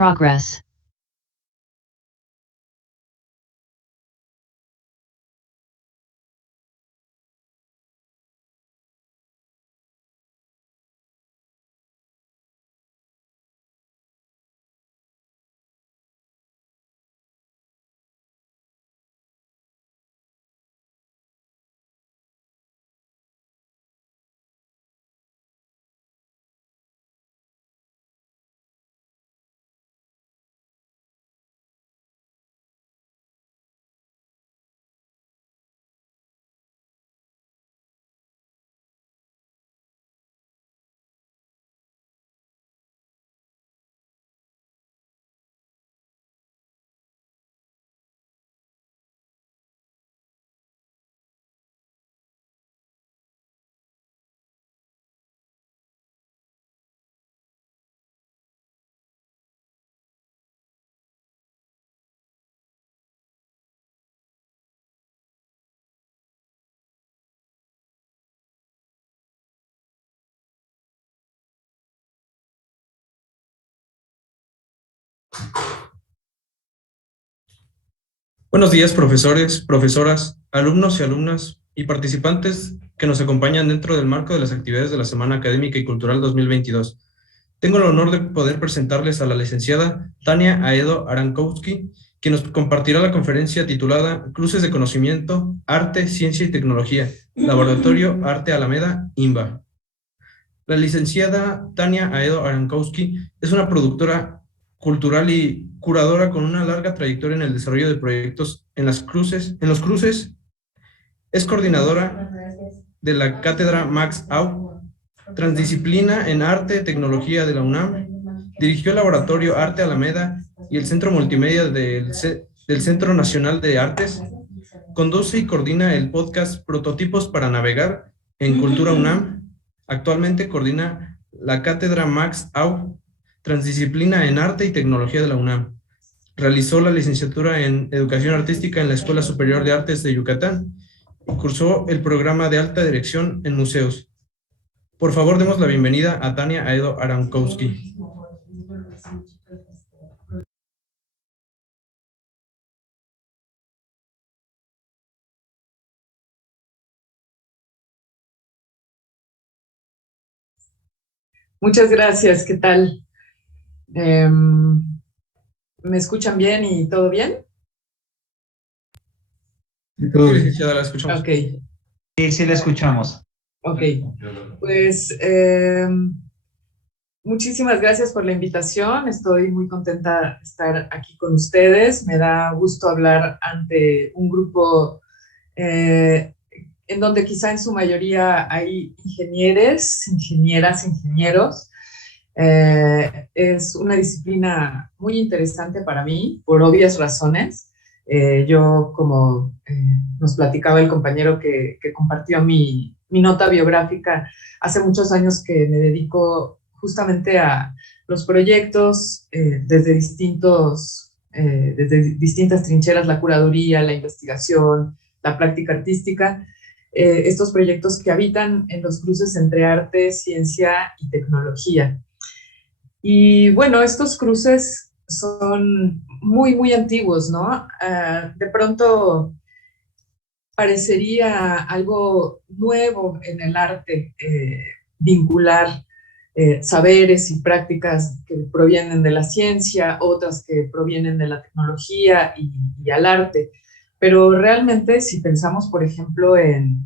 Progress. Buenos días, profesores, profesoras, alumnos y alumnas y participantes que nos acompañan dentro del marco de las actividades de la Semana Académica y Cultural 2022. Tengo el honor de poder presentarles a la licenciada Tania Aedo Arankowski, quien nos compartirá la conferencia titulada Cruces de Conocimiento, Arte, Ciencia y Tecnología, Laboratorio Arte Alameda, INBA. La licenciada Tania Aedo Arankowski es una productora cultural y curadora con una larga trayectoria en el desarrollo de proyectos en los cruces. Es coordinadora de la Cátedra Max Au, transdisciplina en Arte y Tecnología de la UNAM. Dirigió el Laboratorio Arte Alameda y el Centro Multimedia del Centro Nacional de Artes. Conduce y coordina el podcast Prototipos para Navegar en Cultura UNAM. Actualmente coordina la Cátedra Max Au, transdisciplina en Arte y Tecnología de la UNAM. Realizó la licenciatura en Educación Artística en la Escuela Superior de Artes de Yucatán y cursó el programa de Alta Dirección en Museos. Por favor, demos la bienvenida a Tania Aedo Arankowski. Muchas gracias, ¿qué tal? ¿Me escuchan bien y todo bien? Sí, licenciada, la escuchamos. Ok. Sí, la escuchamos. Ok, pues muchísimas gracias por la invitación. Estoy muy contenta de estar aquí con ustedes. Me da gusto hablar ante un grupo en donde quizá en su mayoría hay ingenieros, ingenieros. Es una disciplina muy interesante para mí, por obvias razones. Yo, como nos platicaba el compañero que compartió mi nota biográfica, hace muchos años que me dedico justamente a los proyectos desde distintas trincheras, la curaduría, la investigación, la práctica artística, estos proyectos que habitan en los cruces entre arte, ciencia y tecnología. Y bueno, estos cruces son muy, muy antiguos, ¿no? De pronto parecería algo nuevo en el arte, vincular saberes y prácticas que provienen de la ciencia, otras que provienen de la tecnología y al arte. Pero realmente, si pensamos, por ejemplo, en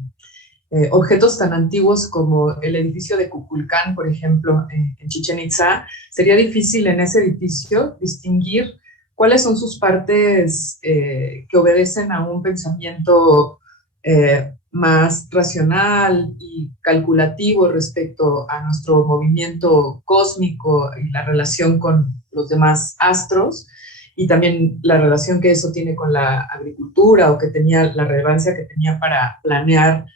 objetos tan antiguos como el edificio de Kukulcán, por ejemplo, en Chichén Itzá, sería difícil en ese edificio distinguir cuáles son sus partes que obedecen a un pensamiento más racional y calculativo respecto a nuestro movimiento cósmico y la relación con los demás astros, y también la relación que eso tiene con la agricultura, o que tenía la relevancia que tenía para planear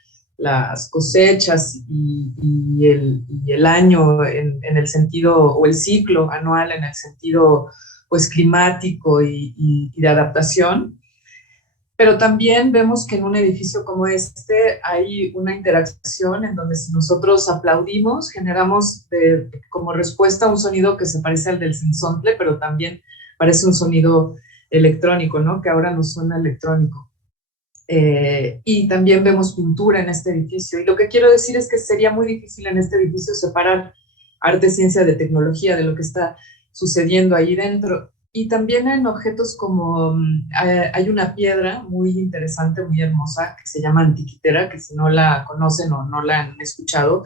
las cosechas y el año en el sentido, o el ciclo anual en el sentido pues climático y de adaptación. Pero también vemos que en un edificio como este hay una interacción en donde si nosotros aplaudimos, generamos como respuesta un sonido que se parece al del sinsontle, pero también parece un sonido electrónico, ¿no? Que ahora nos suena electrónico. Y también vemos pintura en este edificio. Y lo que quiero decir es que sería muy difícil en este edificio separar arte, ciencia de tecnología, de lo que está sucediendo ahí dentro. Y también en objetos como, hay una piedra muy interesante, muy hermosa, que se llama antiquitera, que si no la conocen o no la han escuchado,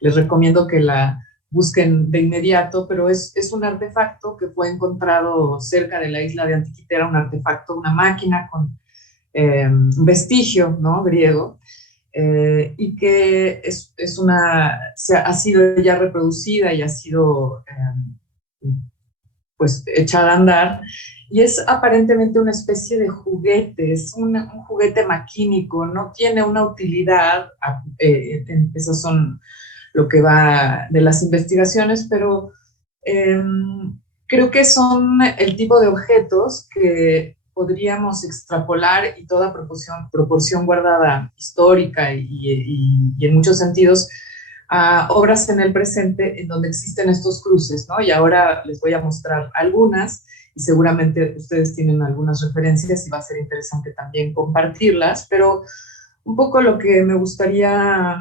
les recomiendo que la busquen de inmediato, pero es un artefacto que fue encontrado cerca de la isla de Antiquitera, un artefacto, una máquina con un vestigio, ¿no? Griego, y que ha sido ya reproducida y ha sido pues echada a andar, y es aparentemente una especie de juguete, es un juguete maquínico, no tiene una utilidad, esas son lo que va de las investigaciones, pero eh, creo que son el tipo de objetos que podríamos extrapolar y toda proporción guardada histórica y en muchos sentidos a obras en el presente en donde existen estos cruces, ¿no? Y ahora les voy a mostrar algunas y seguramente ustedes tienen algunas referencias y va a ser interesante también compartirlas, pero un poco lo que me gustaría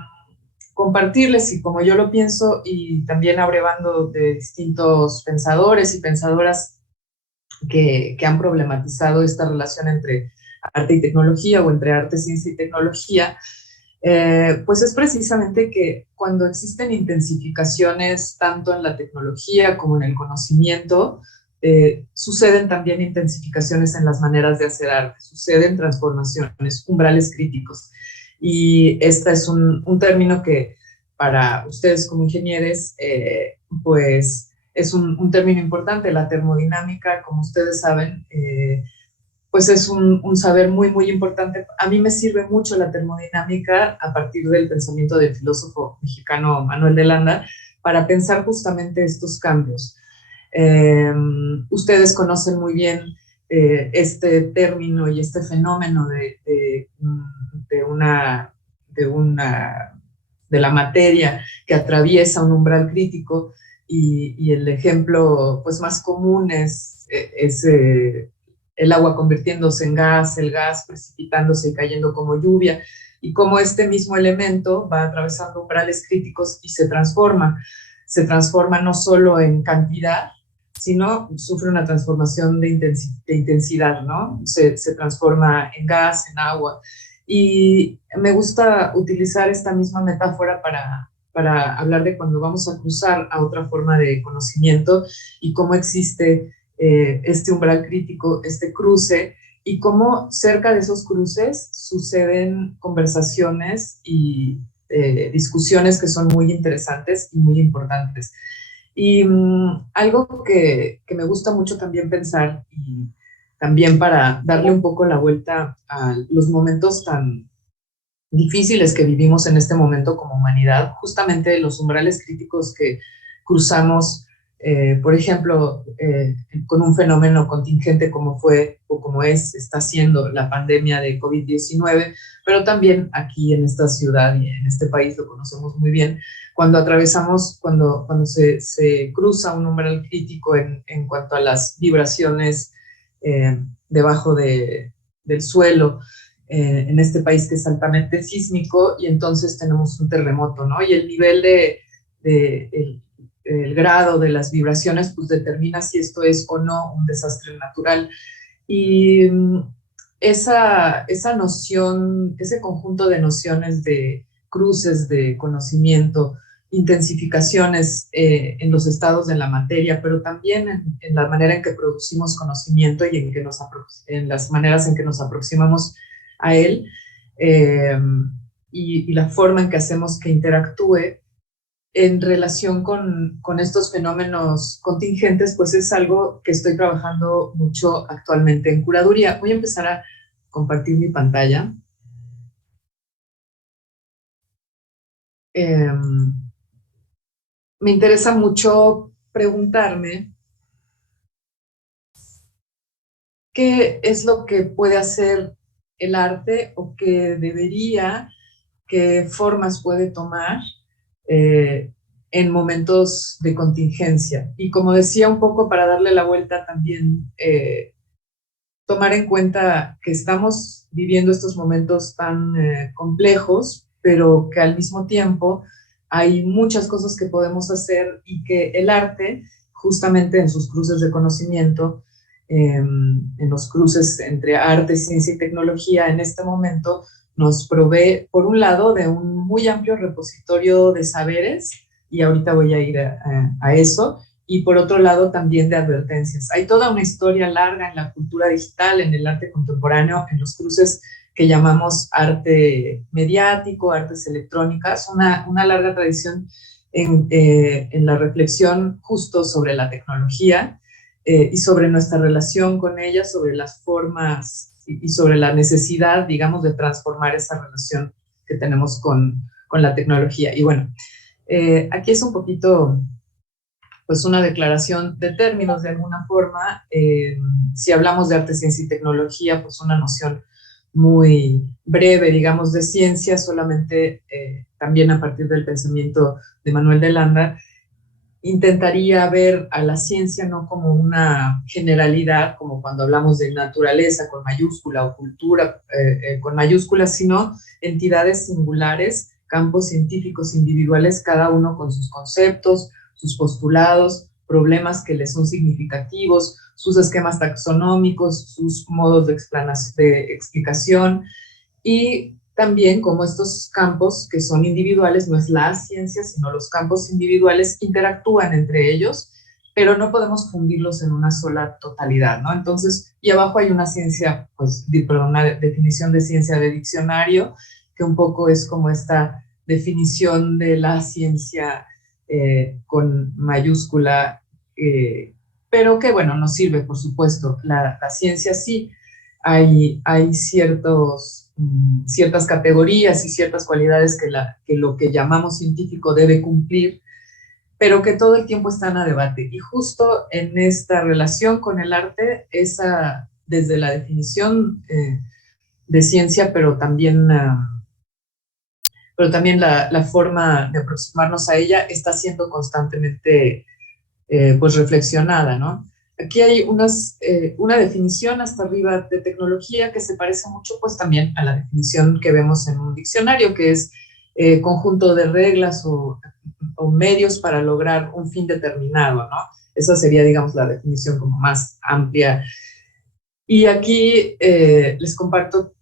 compartirles y como yo lo pienso y también abrevando de distintos pensadores y pensadoras que han problematizado esta relación entre arte y tecnología o entre arte, ciencia y tecnología, pues es precisamente que cuando existen intensificaciones tanto en la tecnología como en el conocimiento, suceden también intensificaciones en las maneras de hacer arte, suceden transformaciones, umbrales críticos. Y este es un término que para ustedes como ingenieros, pues es un término importante. La termodinámica, como ustedes saben, pues es un saber muy, muy importante. A mí me sirve mucho la termodinámica a partir del pensamiento del filósofo mexicano Manuel de Landa para pensar justamente estos cambios. Ustedes conocen muy bien este término y este fenómeno de una de la materia que atraviesa un umbral crítico y el ejemplo pues más común es el agua convirtiéndose en gas, el gas precipitándose y cayendo como lluvia, y cómo este mismo elemento va atravesando umbrales críticos y se transforma no solo en cantidad, sino sufre una transformación de intensidad, ¿no? Se transforma en gas, en agua. Y me gusta utilizar esta misma metáfora para hablar de cuando vamos a cruzar a otra forma de conocimiento y cómo existe este umbral crítico, este cruce, y cómo cerca de esos cruces suceden conversaciones y discusiones que son muy interesantes y muy importantes. Y algo que me gusta mucho también pensar, y también para darle un poco la vuelta a los momentos tan difíciles que vivimos en este momento como humanidad, justamente los umbrales críticos que cruzamos, por ejemplo, con un fenómeno contingente como fue o como está siendo la pandemia de COVID-19, pero también aquí en esta ciudad y en este país lo conocemos muy bien, cuando atravesamos, cuando se cruza un umbral crítico en cuanto a las vibraciones debajo del suelo, en este país que es altamente sísmico, y entonces tenemos un terremoto, ¿no? Y el nivel el grado de las vibraciones pues determina si esto es o no un desastre natural. Y esa noción, ese conjunto de nociones de cruces de conocimiento, intensificaciones en los estados de la materia, pero también en la manera en que producimos conocimiento y en las maneras en que nos aproximamos a él, eh, y la forma en que hacemos que interactúe en relación con estos fenómenos contingentes, pues es algo que estoy trabajando mucho actualmente en curaduría. Voy a empezar a compartir mi pantalla. Me interesa mucho preguntarme qué es lo que puede hacer el arte o qué formas puede tomar en momentos de contingencia. Y como decía, un poco para darle la vuelta también, tomar en cuenta que estamos viviendo estos momentos tan complejos, pero que al mismo tiempo hay muchas cosas que podemos hacer y que el arte, justamente en sus cruces de conocimiento, en los cruces entre arte, ciencia y tecnología, en este momento nos provee, por un lado, de un muy amplio repositorio de saberes, y ahorita voy a ir a eso, y por otro lado también de advertencias. Hay toda una historia larga en la cultura digital, en el arte contemporáneo, en los cruces que llamamos arte mediático, artes electrónicas, una larga tradición en la reflexión justo sobre la tecnología y sobre nuestra relación con ella, sobre las formas y sobre la necesidad, digamos, de transformar esa relación que tenemos con la tecnología. Y bueno, aquí es un poquito pues una declaración de términos de alguna forma. Si hablamos de arte, ciencia y tecnología, pues una noción muy breve, digamos, de ciencia, solamente también a partir del pensamiento de Manuel de Landa, intentaría ver a la ciencia no como una generalidad, como cuando hablamos de naturaleza con mayúscula o cultura con mayúscula, sino entidades singulares, campos científicos individuales, cada uno con sus conceptos, sus postulados, problemas que les son significativos, sus esquemas taxonómicos, sus modos de explicación, y también como estos campos que son individuales, no es la ciencia, sino los campos individuales interactúan entre ellos, pero no podemos fundirlos en una sola totalidad, ¿no? Entonces, y abajo hay una ciencia, pues, perdón, una definición de ciencia de diccionario, que un poco es como esta definición de la ciencia con mayúscula, pero que, bueno, nos sirve, por supuesto. La ciencia sí, hay ciertas categorías y ciertas cualidades que lo que llamamos científico debe cumplir, pero que todo el tiempo están a debate. Y justo en esta relación con el arte, desde la definición de ciencia, pero también la forma de aproximarnos a ella está siendo constantemente pues reflexionada, ¿no? Aquí hay una definición hasta arriba de tecnología que se parece mucho pues también a la definición que vemos en un diccionario, que es conjunto de reglas o medios para lograr un fin determinado, ¿no? Esa sería, digamos, la definición como más amplia. Y aquí les comparto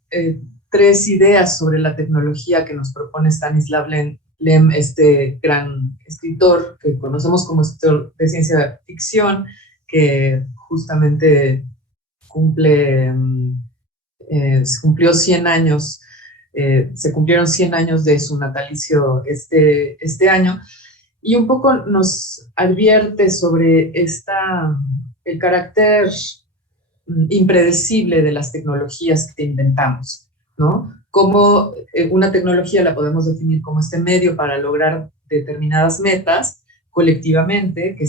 tres ideas sobre la tecnología que nos propone Stanislav Lem, este gran escritor que conocemos como escritor de ciencia ficción, que justamente cumplió 100 años, se cumplieron 100 años de su natalicio este año, y un poco nos advierte sobre el carácter impredecible de las tecnologías que inventamos, ¿no? Como una tecnología la podemos definir como este medio para lograr determinadas metas colectivamente, que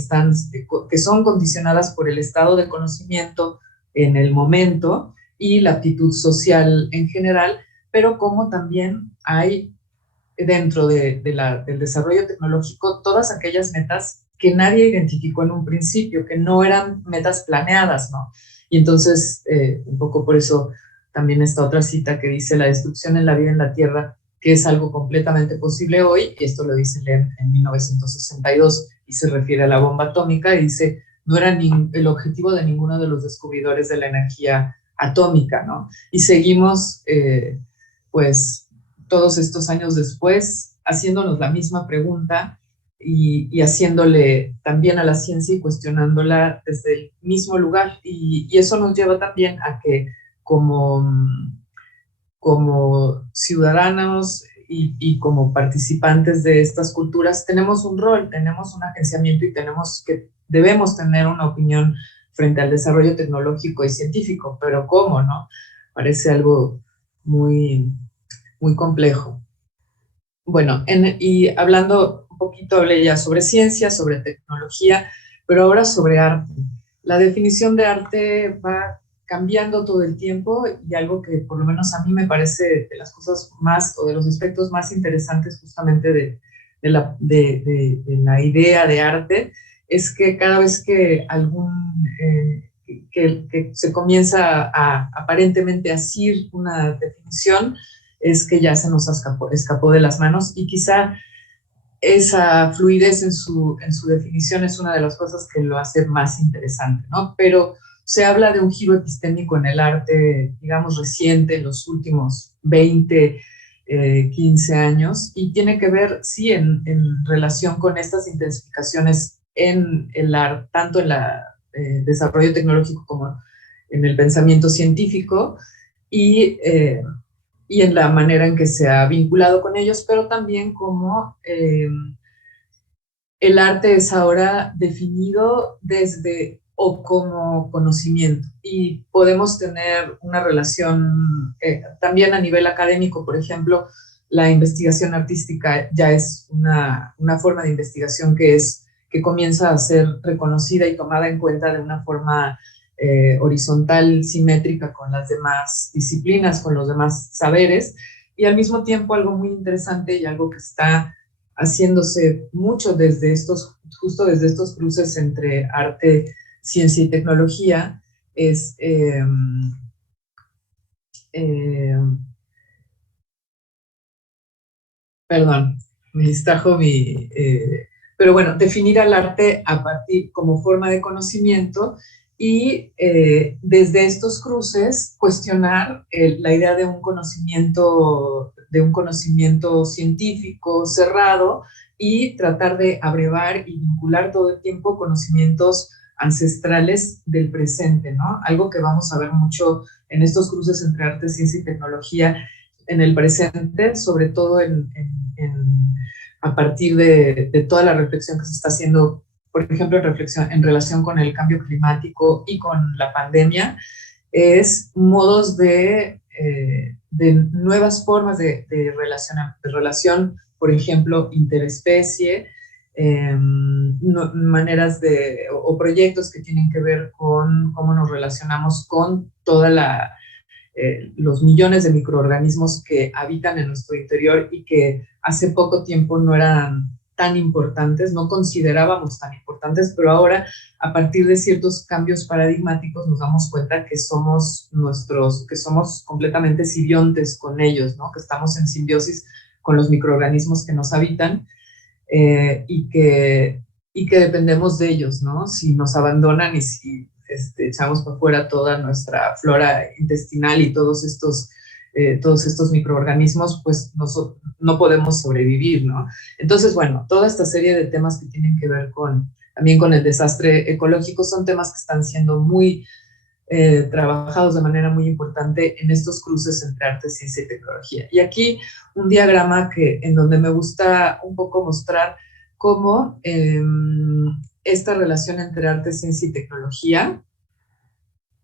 son condicionadas por el estado de conocimiento en el momento y la aptitud social en general, pero como también hay dentro del desarrollo tecnológico todas aquellas metas que nadie identificó en un principio, que no eran metas planeadas, ¿no? Y entonces, un poco por eso también está otra cita que dice: la destrucción en la vida en la Tierra, que es algo completamente posible hoy, y esto lo dice Lem en 1962, y se refiere a la bomba atómica, y dice, no era el objetivo de ninguno de los descubridores de la energía atómica, ¿no? Y seguimos, pues, todos estos años después, haciéndonos la misma pregunta y haciéndole también a la ciencia y cuestionándola desde el mismo lugar. Y eso nos lleva también a que como ciudadanos y como participantes de estas culturas tenemos un rol, tenemos un agenciamiento y debemos tener una opinión frente al desarrollo tecnológico y científico, pero ¿cómo, no? Parece algo muy, muy complejo. Bueno, y hablando un poquito, hablé ya sobre ciencia, sobre tecnología, pero ahora sobre arte. La definición de arte va cambiando todo el tiempo, y algo que por lo menos a mí me parece de las cosas más, o de los aspectos más interesantes justamente de la idea de arte, es que cada vez que que se comienza a aparentemente asir una definición, es que ya se nos escapó de las manos, y quizá esa fluidez en su definición es una de las cosas que lo hace más interesante, ¿no? Pero se habla de un giro epistémico en el arte, digamos, reciente, en los últimos 20, 15 años, y tiene que ver, sí, en relación con estas intensificaciones en el arte, tanto en el desarrollo tecnológico como en el pensamiento científico, y, eh, y en la manera en que se ha vinculado con ellos, pero también como el arte es ahora definido desde o como conocimiento, y podemos tener una relación también a nivel académico. Por ejemplo, la investigación artística ya es una forma de investigación que comienza a ser reconocida y tomada en cuenta de una forma horizontal, simétrica con las demás disciplinas, con los demás saberes, y al mismo tiempo algo muy interesante y algo que está haciéndose mucho justo desde estos cruces entre arte, ciencia y tecnología, es, eh, perdón, me distrajo pero bueno, definir al arte a partir como forma de conocimiento, y desde estos cruces cuestionar la idea de un conocimiento científico cerrado, y tratar de abrevar y vincular todo el tiempo conocimientos ancestrales del presente, ¿no? Algo que vamos a ver mucho en estos cruces entre arte, ciencia y tecnología en el presente, sobre todo a partir de toda la reflexión que se está haciendo, por ejemplo, en relación con el cambio climático y con la pandemia, es modos de nuevas formas de relación, por ejemplo, interespecie, maneras o proyectos que tienen que ver con cómo nos relacionamos con los millones de microorganismos que habitan en nuestro interior, y que hace poco tiempo no eran tan importantes, no considerábamos tan importantes, pero ahora, a partir de ciertos cambios paradigmáticos, nos damos cuenta que somos completamente simbiontes con ellos, ¿no? Que estamos en simbiosis con los microorganismos que nos habitan, y que dependemos de ellos, ¿no? Si nos abandonan, y si echamos por fuera toda nuestra flora intestinal y todos estos microorganismos, pues no podemos sobrevivir, ¿no? Entonces, bueno, toda esta serie de temas que tienen que ver también con el desastre ecológico son temas que están siendo muy trabajados de manera muy importante en estos cruces entre arte, ciencia y tecnología. Y aquí un diagrama en donde me gusta un poco mostrar cómo esta relación entre arte, ciencia y tecnología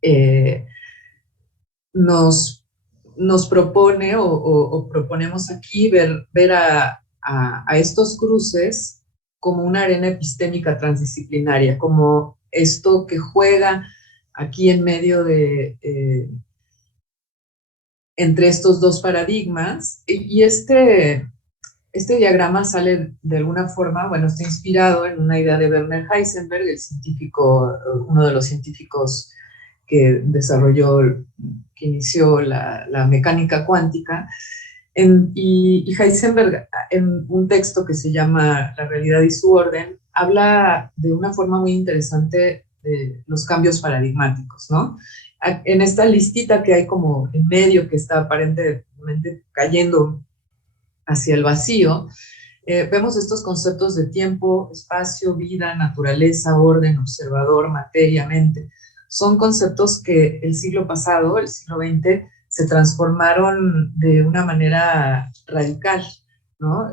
eh, nos propone o proponemos aquí ver a estos cruces como una arena epistémica transdisciplinaria, como esto que juega aquí en medio entre estos dos paradigmas. Y este diagrama sale de alguna forma, bueno, está inspirado en una idea de Werner Heisenberg, uno de los científicos que inició la mecánica cuántica. Y Heisenberg, en un texto que se llama La realidad y su orden, habla de una forma muy interesante de los cambios paradigmáticos, ¿no? En esta listita que hay como en medio, que está aparentemente cayendo hacia el vacío, vemos estos conceptos de tiempo, espacio, vida, naturaleza, orden, observador, materia, mente. Son conceptos que el siglo pasado, el siglo XX, se transformaron de una manera radical, ¿no?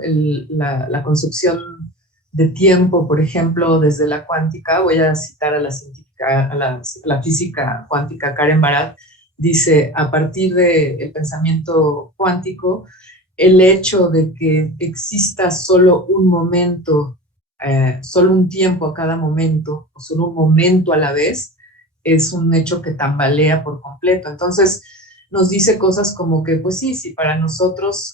La concepción de tiempo, por ejemplo, desde la cuántica, voy a citar a la física cuántica Karen Barat, dice: a partir del pensamiento cuántico, el hecho de que exista solo un momento, solo un tiempo a cada momento, o solo un momento a la vez, es un hecho que tambalea por completo. Entonces nos dice cosas como que, pues sí, para nosotros,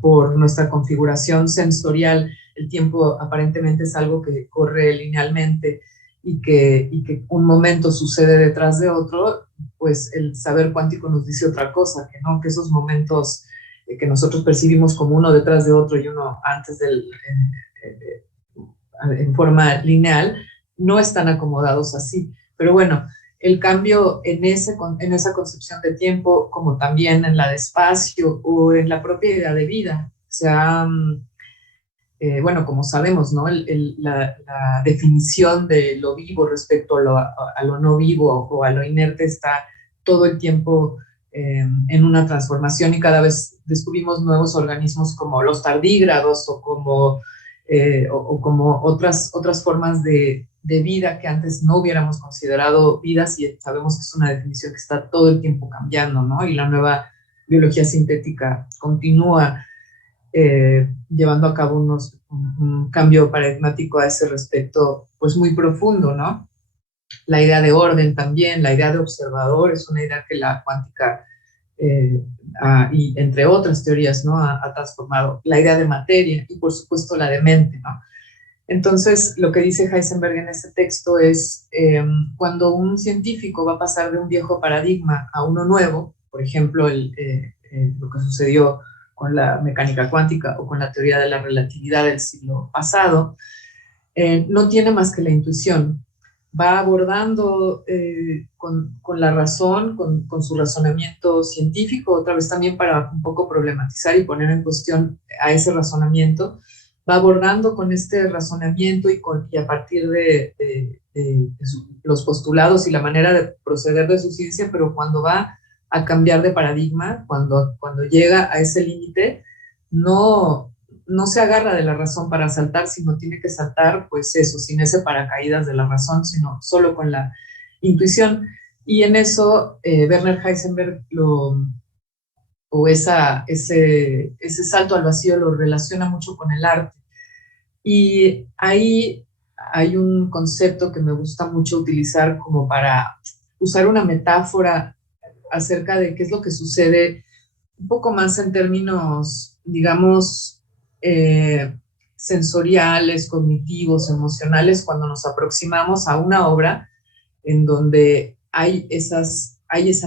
por nuestra configuración sensorial, el tiempo aparentemente es algo que corre linealmente y que un momento sucede detrás de otro, pues el saber cuántico nos dice otra cosa, que no, que esos momentos que nosotros percibimos como uno detrás de otro y uno antes en forma lineal, no están acomodados así. Pero bueno, el cambio en esa concepción de tiempo, como también en la de espacio o en la propia idea de vida, se ha, bueno, como sabemos, ¿no? La definición de lo vivo respecto a lo no vivo o a lo inerte está todo el tiempo en una transformación, y cada vez descubrimos nuevos organismos como los tardígrados o como otras formas de vida que antes no hubiéramos considerado vidas, y sabemos que es una definición que está todo el tiempo cambiando, ¿no? Y la nueva biología sintética continúa llevando a cabo un cambio paradigmático a ese respecto, pues muy profundo, ¿no? La idea de orden también, la idea de observador es una idea que la cuántica, y entre otras teorías, ¿no? Ha transformado la idea de materia y por supuesto la de mente, ¿no? Entonces, lo que dice Heisenberg en ese texto es, cuando un científico va a pasar de un viejo paradigma a uno nuevo, por ejemplo, lo que sucedió con la mecánica cuántica o con la teoría de la relatividad del siglo pasado, no tiene más que la intuición. Va abordando con la razón, con su razonamiento científico, otra vez también para un poco problematizar y poner en cuestión a ese razonamiento, va abordando con este razonamiento y a partir de los postulados y la manera de proceder de su ciencia, pero cuando va a cambiar de paradigma, cuando llega a ese límite, no se agarra de la razón para saltar, sino tiene que saltar, pues eso, sin ese paracaídas de la razón, sino solo con la intuición. Y en eso, Werner Heisenberg ese salto al vacío lo relaciona mucho con el arte. Y ahí hay un concepto que me gusta mucho utilizar como para usar una metáfora acerca de qué es lo que sucede un poco más en términos, digamos, sensoriales, cognitivos, emocionales, cuando nos aproximamos a una obra en donde hay esa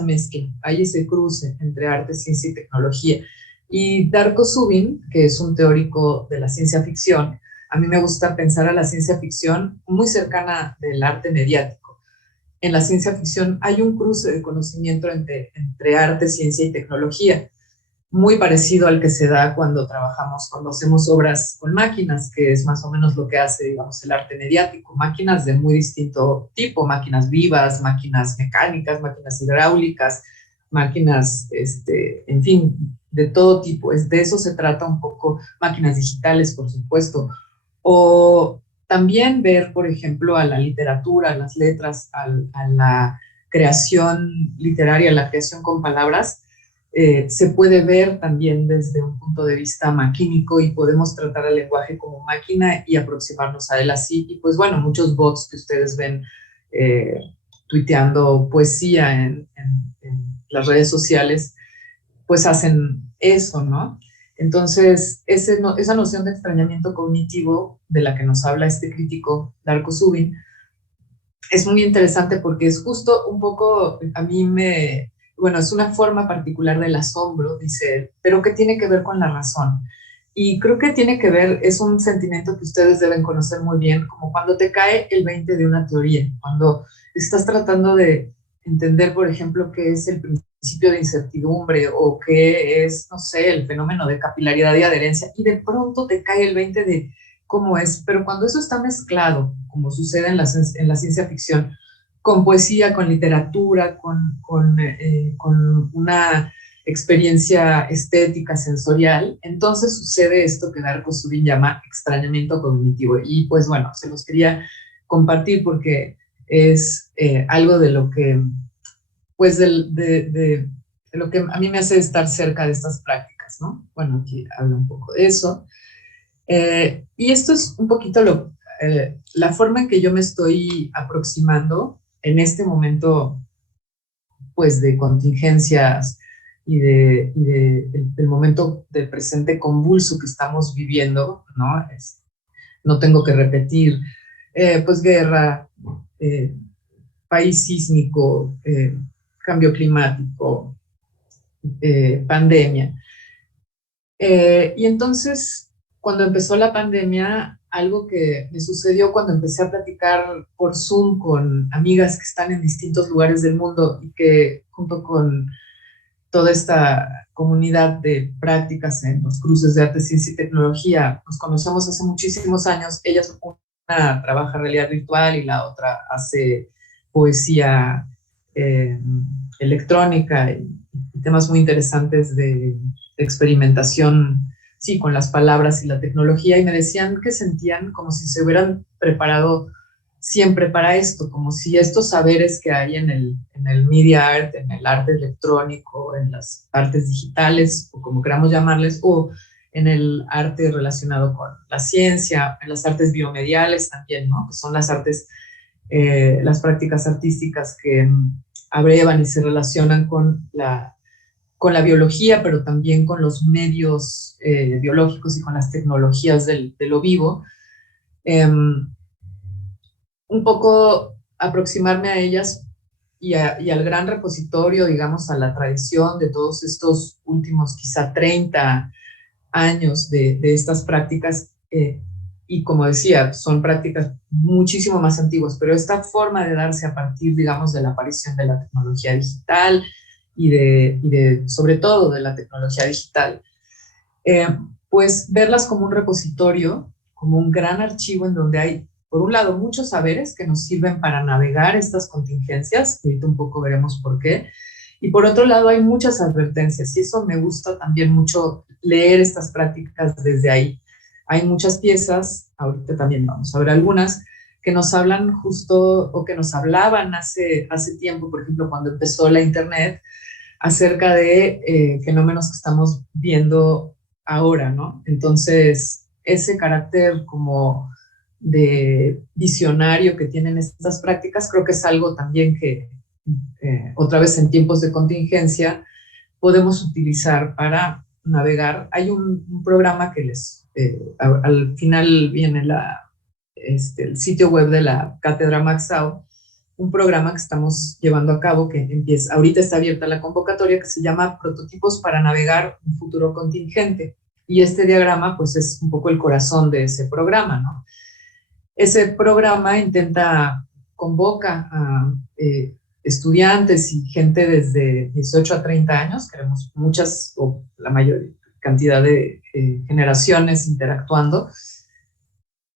mezcla, hay ese cruce entre arte, ciencia y tecnología. Y Darko Subin, que es un teórico de la ciencia ficción, a mí me gusta pensar a la ciencia ficción muy cercana del arte mediático. En la ciencia ficción hay un cruce de conocimiento entre arte, ciencia y tecnología, muy parecido al que se da cuando hacemos obras con máquinas, que es más o menos lo que hace, digamos, el arte mediático. Máquinas de muy distinto tipo, máquinas vivas, máquinas mecánicas, máquinas hidráulicas, máquinas, en fin, de todo tipo. De eso se trata un poco, máquinas digitales, por supuesto. O también ver, por ejemplo, a la literatura, a las letras, a la creación literaria, a la creación con palabras, se puede ver también desde un punto de vista maquínico, y podemos tratar al lenguaje como máquina y aproximarnos a él así. Y pues bueno, muchos bots que ustedes ven tuiteando poesía en las redes sociales, pues hacen eso, ¿no? Entonces, esa noción de extrañamiento cognitivo de la que nos habla este crítico, Darko Subin, es muy interesante porque es justo un poco, bueno, es una forma particular del asombro, dice él, pero que tiene que ver con la razón. Y creo que tiene que ver, es un sentimiento que ustedes deben conocer muy bien, como cuando te cae el 20 de una teoría, cuando estás tratando de entender, por ejemplo, qué es el principio de incertidumbre o qué es, no sé, el fenómeno de capilaridad y adherencia, y de pronto te cae el 20 de cómo es. Pero cuando eso está mezclado, como sucede en la ciencia ficción, con poesía, con literatura, con una experiencia estética, sensorial, entonces sucede esto que Darko Subin llama extrañamiento cognitivo. Y pues bueno, se los quería compartir porque es algo de lo que, pues de lo que a mí me hace estar cerca de estas prácticas, ¿no? Bueno, aquí hablo un poco de eso. Y esto es un poquito la forma en que yo me estoy aproximando en este momento, pues, de contingencias y del momento del presente convulso que estamos viviendo, ¿no? No tengo que repetir, pues, guerra, país sísmico, cambio climático, pandemia. Y entonces, cuando empezó la pandemia, algo que me sucedió cuando empecé a platicar por Zoom con amigas que están en distintos lugares del mundo y que junto con toda esta comunidad de prácticas en los cruces de arte, ciencia y tecnología, nos conocemos hace muchísimos años. Ellas, una trabaja realidad virtual y la otra hace poesía eh, electrónica y temas muy interesantes de experimentación, sí, con las palabras y la tecnología, y me decían que sentían como si se hubieran preparado siempre para esto, como si estos saberes que hay en el media art, en el arte electrónico, en las artes digitales, o como queramos llamarles, o en el arte relacionado con la ciencia, en las artes biomediales también, ¿no? Que son las artes, las prácticas artísticas que abrevan y se relacionan con la biología, pero también con los medios biológicos y con las tecnologías de lo vivo. Un poco aproximarme a ellas y al gran repositorio, digamos, a la tradición de todos estos últimos quizá 30 años de estas prácticas. Y como decía, son prácticas muchísimo más antiguas, pero esta forma de darse a partir, digamos, de la aparición de la tecnología digital y sobre todo de la tecnología digital, pues verlas como un repositorio, como un gran archivo en donde hay, por un lado, muchos saberes que nos sirven para navegar estas contingencias, ahorita un poco veremos por qué, y por otro lado hay muchas advertencias, y eso me gusta también mucho leer estas prácticas desde ahí. Hay muchas piezas, ahorita también vamos a ver algunas, que nos hablan justo, o que nos hablaban hace tiempo, por ejemplo, cuando empezó la Internet, acerca de fenómenos que estamos viendo ahora, ¿no? Entonces, ese carácter como de visionario que tienen estas prácticas, creo que es algo también que, otra vez en tiempos de contingencia, podemos utilizar para navegar. Hay un programa que al final viene el sitio web de la Cátedra Maxau, un programa que estamos llevando a cabo, que empieza, ahorita está abierta la convocatoria, que se llama Prototipos para navegar un futuro contingente. Y este diagrama, pues, es un poco el corazón de ese programa, ¿no? Ese programa convoca a estudiantes y gente desde 18 a 30 años, queremos muchas, o la mayor cantidad de generaciones interactuando,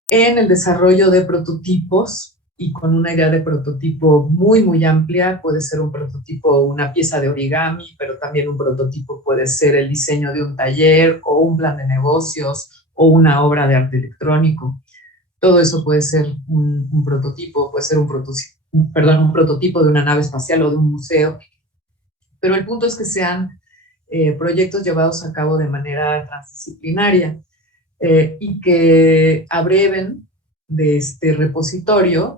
en el desarrollo de prototipos, y con una idea de prototipo muy, muy amplia. Puede ser un prototipo, una pieza de origami, pero también un prototipo puede ser el diseño de un taller o un plan de negocios o una obra de arte electrónico. Todo eso puede ser un prototipo, puede ser un prototipo de una nave espacial o de un museo. Pero el punto es que sean proyectos llevados a cabo de manera transdisciplinaria y que abreven de este repositorio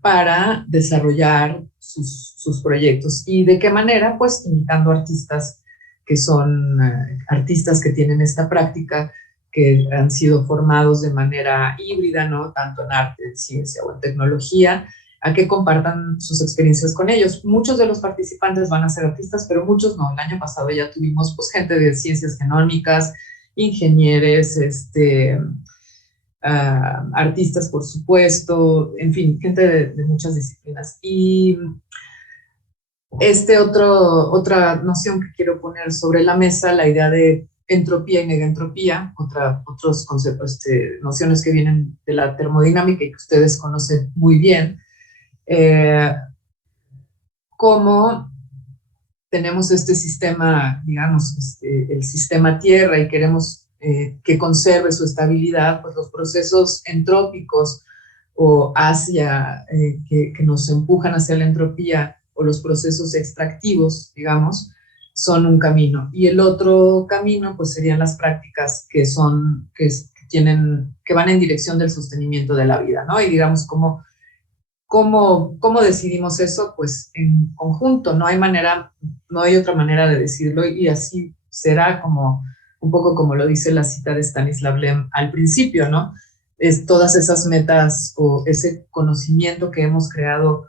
para desarrollar sus proyectos. ¿Y de qué manera? Pues invitando artistas que son artistas que tienen esta práctica, que han sido formados de manera híbrida, ¿no? Tanto en arte, en ciencia o en tecnología, a que compartan sus experiencias con ellos. Muchos de los participantes van a ser artistas, pero muchos no. El año pasado ya tuvimos, pues, gente de ciencias genómicas, ingenieros, artistas, por supuesto, en fin, gente de muchas disciplinas. Y otra noción que quiero poner sobre la mesa, la idea de entropía y negentropía, otros conceptos, nociones que vienen de la termodinámica y que ustedes conocen muy bien, cómo tenemos este sistema, digamos, el sistema Tierra, y queremos que conserve su estabilidad, pues los procesos entrópicos o que nos empujan hacia la entropía, o los procesos extractivos, digamos, son un camino. Y el otro camino, pues, serían las prácticas que van en dirección del sostenimiento de la vida, ¿no? Y digamos, cómo ¿Cómo decidimos eso? Pues en conjunto, no hay otra manera de decirlo, y así será, como un poco como lo dice la cita de Stanislav Lem al principio, ¿no? Es todas esas metas o ese conocimiento que hemos creado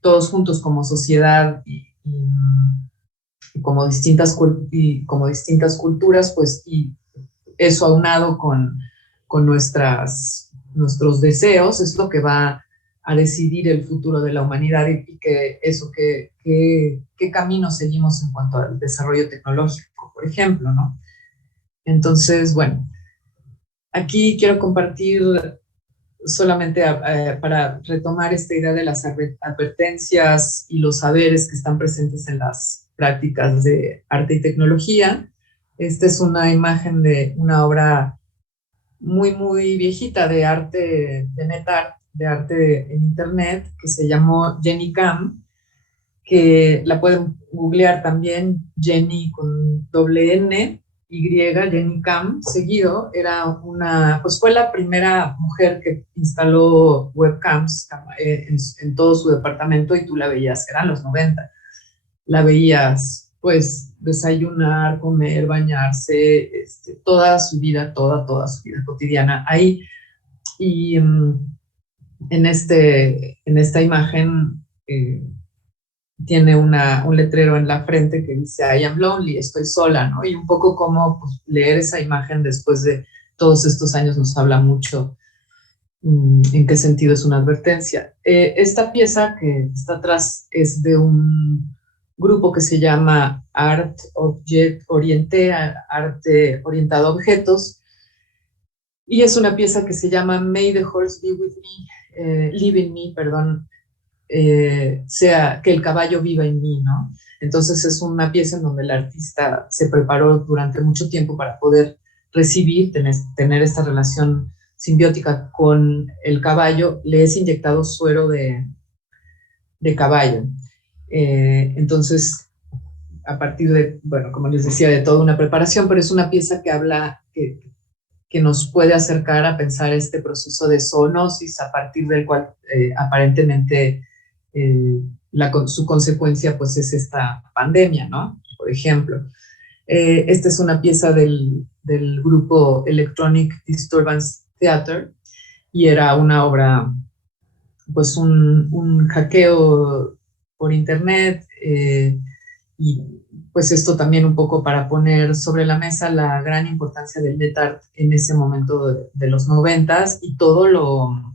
todos juntos como sociedad y como distintas culturas, pues, y eso aunado con nuestros deseos es lo que va a decidir el futuro de la humanidad y qué camino seguimos en cuanto al desarrollo tecnológico, por ejemplo, ¿no? Entonces, bueno, aquí quiero compartir solamente para retomar esta idea de las advertencias y los saberes que están presentes en las prácticas de arte y tecnología. Esta es una imagen de una obra muy, muy viejita de arte, de NetArt, de arte en internet, que se llamó Jenny Cam, que la pueden googlear también, Jenny con doble N, Y, Jenny Cam, seguido. Pues fue la primera mujer que instaló webcams en todo su departamento, y tú la veías, eran los 90, la veías pues desayunar, comer, bañarse, toda su vida, toda su vida cotidiana ahí. Y en esta imagen tiene un letrero en la frente que dice I am lonely, estoy sola, ¿no? Y un poco como pues, leer esa imagen después de todos estos años nos habla mucho en qué sentido es una advertencia. Esta pieza que está atrás es de un grupo que se llama Art Object Orienté, arte orientado a objetos, y es una pieza que se llama May the Horse Be With Me, Live in Me, perdón, sea que el caballo viva en mí, ¿no? Entonces es una pieza en donde el artista se preparó durante mucho tiempo para poder recibir, tener esta relación simbiótica con el caballo. Le es inyectado suero de caballo. Entonces, a partir de, bueno, como les decía, de toda una preparación, pero es una pieza que habla, que nos puede acercar a pensar este proceso de zoonosis, a partir del cual aparentemente su consecuencia pues es esta pandemia, ¿no? Por ejemplo. Esta es una pieza del grupo Electronic Disturbance Theater, y era una obra, pues un hackeo por internet, y pues esto también un poco para poner sobre la mesa la gran importancia del NetArt en ese momento de los 90s y todo lo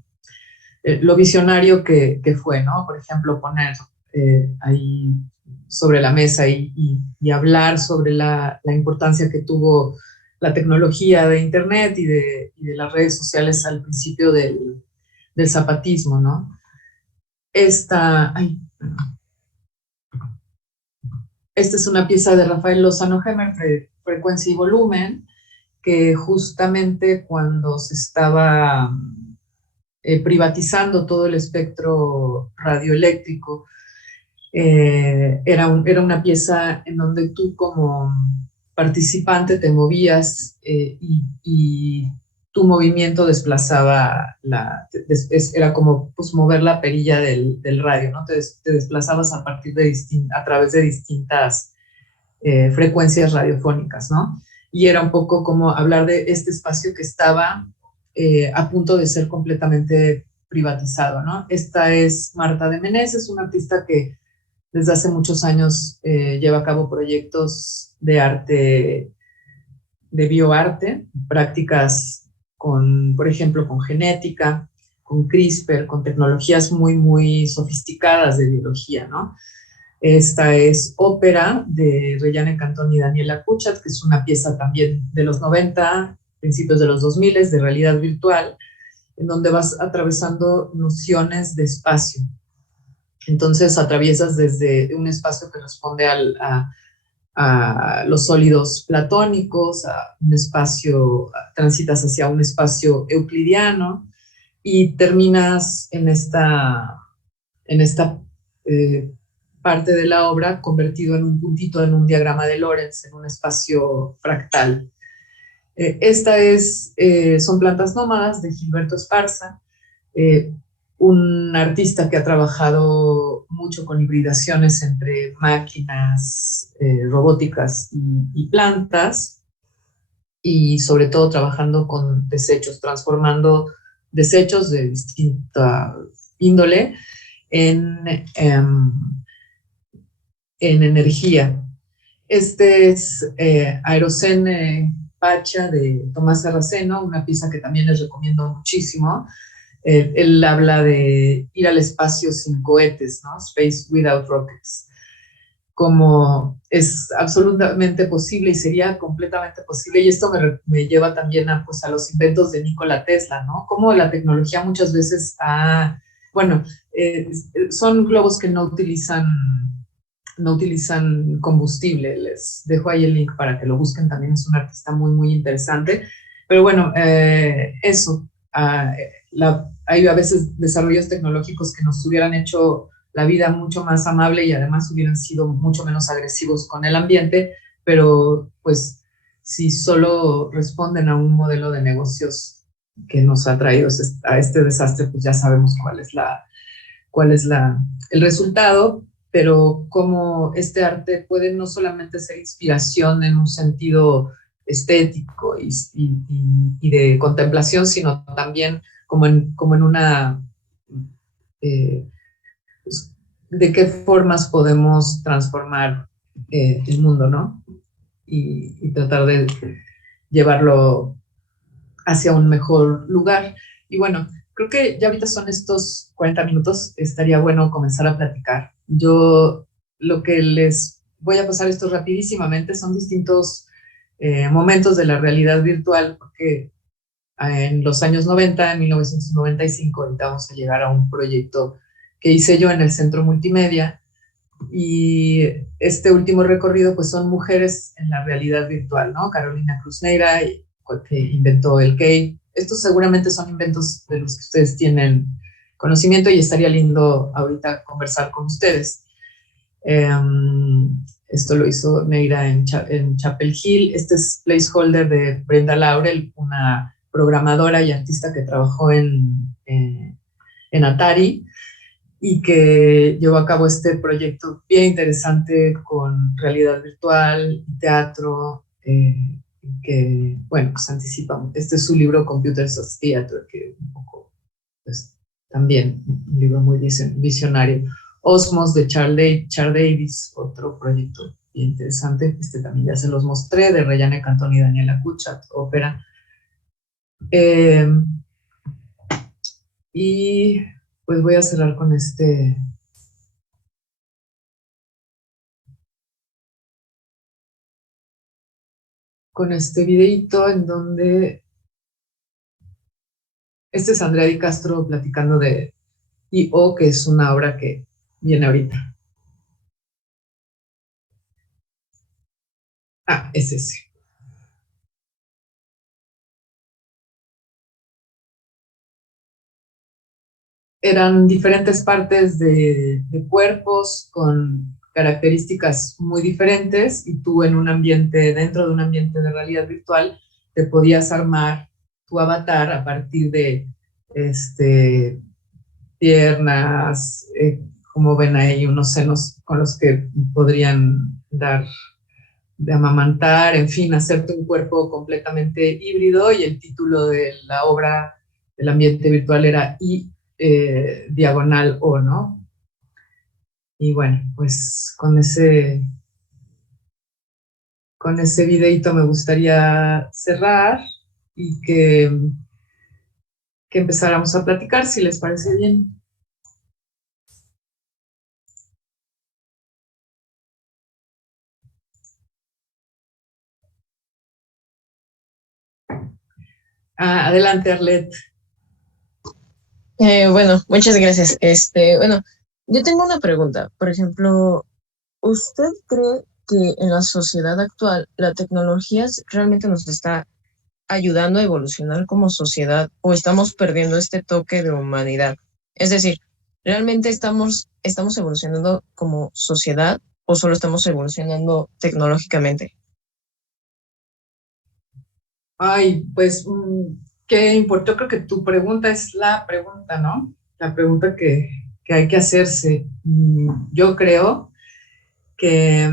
visionario que fue, ¿no? Por ejemplo, poner ahí sobre la mesa y hablar sobre la importancia que tuvo la tecnología de internet y de las redes sociales al principio del zapatismo, ¿no? Esta es una pieza de Rafael Lozano Hemer, Frecuencia y Volumen, que justamente cuando se estaba privatizando todo el espectro radioeléctrico, era una pieza en donde tú como participante te movías y tu movimiento desplazaba era como pues mover la perilla del radio, ¿no? Te desplazabas a través de distintas frecuencias radiofónicas, ¿no? Y era un poco como hablar de este espacio que estaba a punto de ser completamente privatizado, ¿no? Esta es Marta de Meneses, una artista que desde hace muchos años lleva a cabo proyectos de arte, de bioarte, prácticas por ejemplo, con genética, con CRISPR, con tecnologías muy, muy sofisticadas de biología, ¿no? Esta es Ópera de Reyane Cantón y Daniela Kuchat, que es una pieza también de los 90, principios de los 2000, de realidad virtual, en donde vas atravesando nociones de espacio. Entonces atraviesas desde un espacio que responde a los sólidos platónicos, transitas hacia un espacio euclidiano y terminas en esta parte de la obra convertido en un puntito en un diagrama de Lorentz, en un espacio fractal. Son Plantas Nómadas de Gilberto Esparza. un artista que ha trabajado mucho con hibridaciones entre máquinas robóticas y plantas, y sobre todo trabajando con desechos, transformando desechos de distinta índole en, en energía. Este es Aerocen Pacha de Tomás Sarraceno, una pieza que también les recomiendo muchísimo. Él habla de ir al espacio sin cohetes, ¿no? Space without rockets. Como es absolutamente posible y sería completamente posible. Y esto me lleva también a, pues, a los inventos de Nikola Tesla, ¿no? Como la tecnología muchas veces bueno, son globos que no utilizan combustible. Les dejo ahí el link para que lo busquen. También es un artista muy, muy interesante. Pero bueno, eso. Hay a veces desarrollos tecnológicos que nos hubieran hecho la vida mucho más amable y además hubieran sido mucho menos agresivos con el ambiente, pero pues si solo responden a un modelo de negocios que nos ha traído a este desastre, pues ya sabemos cuál es el resultado, pero cómo este arte puede no solamente ser inspiración en un sentido estético y de contemplación, sino también como en una, pues, de qué formas podemos transformar el mundo, ¿no? Y tratar de llevarlo hacia un mejor lugar. Y bueno, creo que ya ahorita son estos 40 minutos, estaría bueno comenzar a platicar. Yo lo que les voy a pasar esto rapidísimamente son distintos momentos de la realidad virtual, porque en los años 90, en 1995, ahorita vamos a llegar a un proyecto que hice yo en el Centro Multimedia, y este último recorrido pues son mujeres en la realidad virtual, ¿no? Carolina Cruz Neira, que inventó el Cave. Estos seguramente son inventos de los que ustedes tienen conocimiento y estaría lindo ahorita conversar con ustedes. Esto lo hizo Neira en Chapel Hill. Este es placeholder de Brenda Laurel, una programadora y artista que trabajó en Atari y que llevó a cabo este proyecto bien interesante con realidad virtual, teatro, que, bueno, pues anticipa. Este es su libro Computers of Theater, que un poco, pues, también un libro muy visionario. Osmos de Charles Davis, otro proyecto bien interesante. Este también ya se los mostré, de Rayane Cantón y Daniela Kuchat, ópera. Y pues voy a cerrar con este videito en donde este es Andrea Di Castro platicando de I.O., que es una obra que viene ahorita. Es ese. Eran diferentes partes de cuerpos con características muy diferentes, y tú dentro de un ambiente de realidad virtual, te podías armar tu avatar a partir de piernas, como ven ahí, unos senos con los que podrían dar de amamantar, en fin, hacerte un cuerpo completamente híbrido. Y el título de la obra del ambiente virtual era I/O, ¿no? Y bueno, pues con ese videito me gustaría cerrar y que empezáramos a platicar, si les parece bien. Adelante, Arlet. Bueno, muchas gracias. Bueno, yo tengo una pregunta. Por ejemplo, ¿usted cree que en la sociedad actual la tecnología realmente nos está ayudando a evolucionar como sociedad, o estamos perdiendo este toque de humanidad? Es decir, ¿realmente estamos evolucionando como sociedad o solo estamos evolucionando tecnológicamente? Pues, ¿qué importa? Yo creo que tu pregunta es la pregunta, ¿no? la pregunta que hay que hacerse. Yo creo que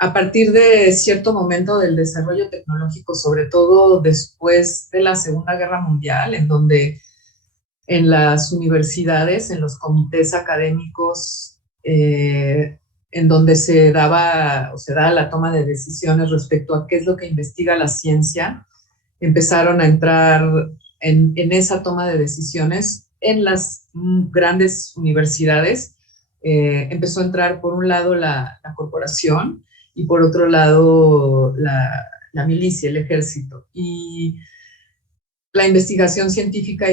a partir de cierto momento del desarrollo tecnológico, sobre todo después de la Segunda Guerra Mundial, en donde en las universidades, en los comités académicos, en donde se daba o se da la toma de decisiones respecto a qué es lo que investiga la ciencia, empezaron a entrar en esa toma de decisiones en las grandes universidades. Empezó a entrar por un lado la corporación y por otro lado la milicia, el ejército. Y la investigación científica,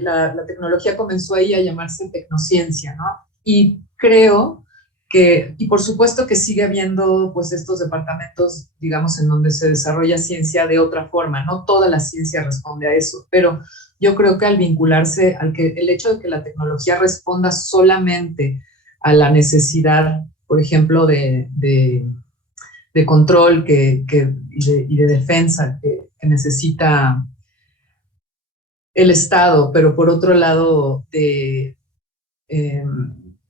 la tecnología comenzó ahí a llamarse tecnociencia, ¿no? Y creo que, y por supuesto que sigue habiendo pues estos departamentos, digamos, en donde se desarrolla ciencia de otra forma, no toda la ciencia responde a eso, pero yo creo que al vincularse, el hecho de que la tecnología responda solamente a la necesidad, por ejemplo, de control y de defensa que necesita el Estado, pero por otro lado de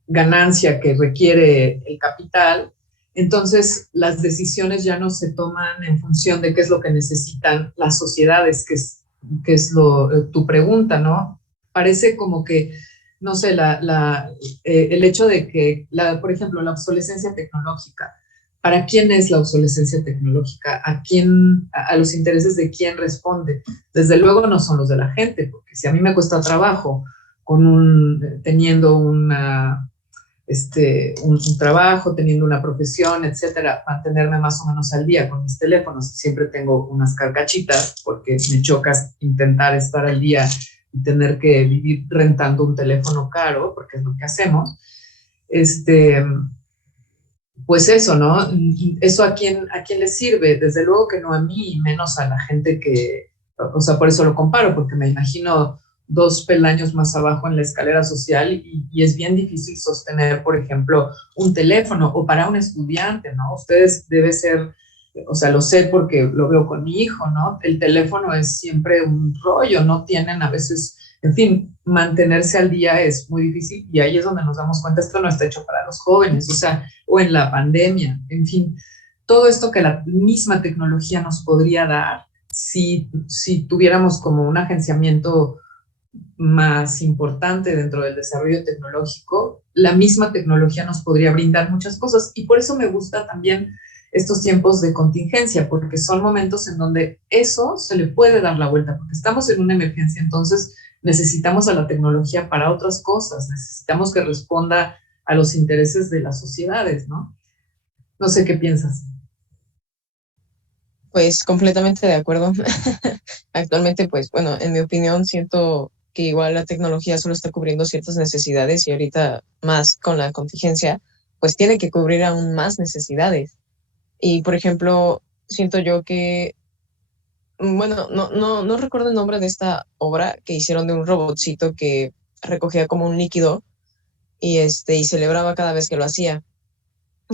ganancia que requiere el capital, entonces las decisiones ya no se toman en función de qué es lo que necesitan las sociedades, que es tu pregunta, ¿no? Parece como que, no sé, el hecho de que, por ejemplo, la obsolescencia tecnológica, ¿para quién es la obsolescencia tecnológica? ¿A los intereses de quién responde? Desde luego no son los de la gente, porque si a mí me cuesta trabajo teniendo un trabajo, teniendo una profesión, etcétera, mantenerme más o menos al día con mis teléfonos. Siempre tengo unas carcachitas porque me choca intentar estar al día y tener que vivir rentando un teléfono caro, porque es lo que hacemos. Pues eso, ¿no? ¿Eso a quién le sirve? Desde luego que no a mí, menos a la gente o sea, por eso lo comparo, porque me imagino 2 peldaños más abajo en la escalera social y es bien difícil sostener, por ejemplo, un teléfono o para un estudiante, ¿no? Ustedes debe ser, o sea, lo sé porque lo veo con mi hijo, ¿no? El teléfono es siempre un rollo, no tienen a veces, en fin, mantenerse al día es muy difícil y ahí es donde nos damos cuenta, esto no está hecho para los jóvenes, o sea, o en la pandemia, en fin, todo esto que la misma tecnología nos podría dar si tuviéramos como un agenciamiento más importante dentro del desarrollo tecnológico, la misma tecnología nos podría brindar muchas cosas y por eso me gusta también estos tiempos de contingencia, porque son momentos en donde eso se le puede dar la vuelta, porque estamos en una emergencia, entonces necesitamos a la tecnología para otras cosas, necesitamos que responda a los intereses de las sociedades, ¿no? No sé qué piensas. Pues completamente de acuerdo. Actualmente, pues bueno, en mi opinión, siento que igual la tecnología solo está cubriendo ciertas necesidades y ahorita más con la contingencia, pues tiene que cubrir aún más necesidades. Y por ejemplo, siento yo que, bueno, no recuerdo el nombre de esta obra que hicieron de un robotcito que recogía como un líquido y celebraba cada vez que lo hacía.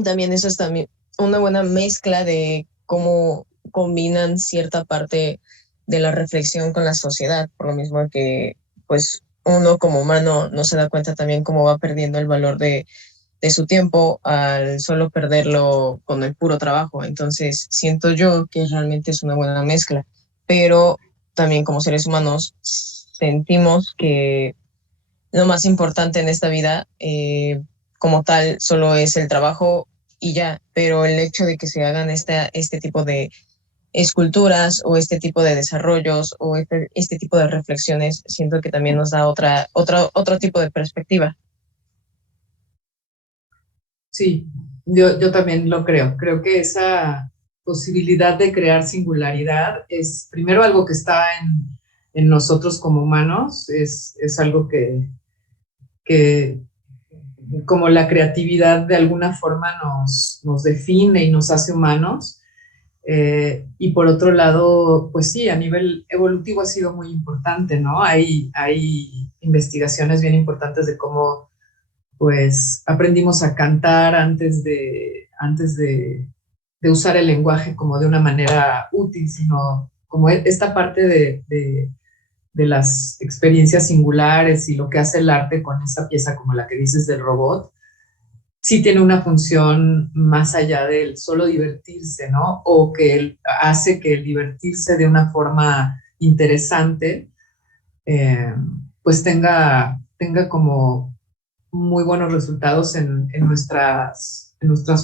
También eso es también una buena mezcla de cómo combinan cierta parte de la reflexión con la sociedad, por lo mismo que pues uno como humano no se da cuenta también cómo va perdiendo el valor de su tiempo al solo perderlo con el puro trabajo. Entonces siento yo que realmente es una buena mezcla, pero también como seres humanos sentimos que lo más importante en esta vida, como tal, solo es el trabajo y ya, pero el hecho de que se hagan este tipo de esculturas o este tipo de desarrollos o este tipo de reflexiones, siento que también nos da otro tipo de perspectiva. Sí, yo también lo creo. Creo que esa posibilidad de crear singularidad es primero algo que está en nosotros como humanos, es algo que como la creatividad de alguna forma nos define y nos hace humanos. Y por otro lado, pues sí, a nivel evolutivo ha sido muy importante, ¿no? Hay investigaciones bien importantes de cómo pues aprendimos a cantar antes de usar el lenguaje como de una manera útil, sino como esta parte de las experiencias singulares y lo que hace el arte con esa pieza como la que dices del robot, sí tiene una función más allá del solo divertirse, ¿no? O que hace que el divertirse de una forma interesante, pues tenga como muy buenos resultados en nuestras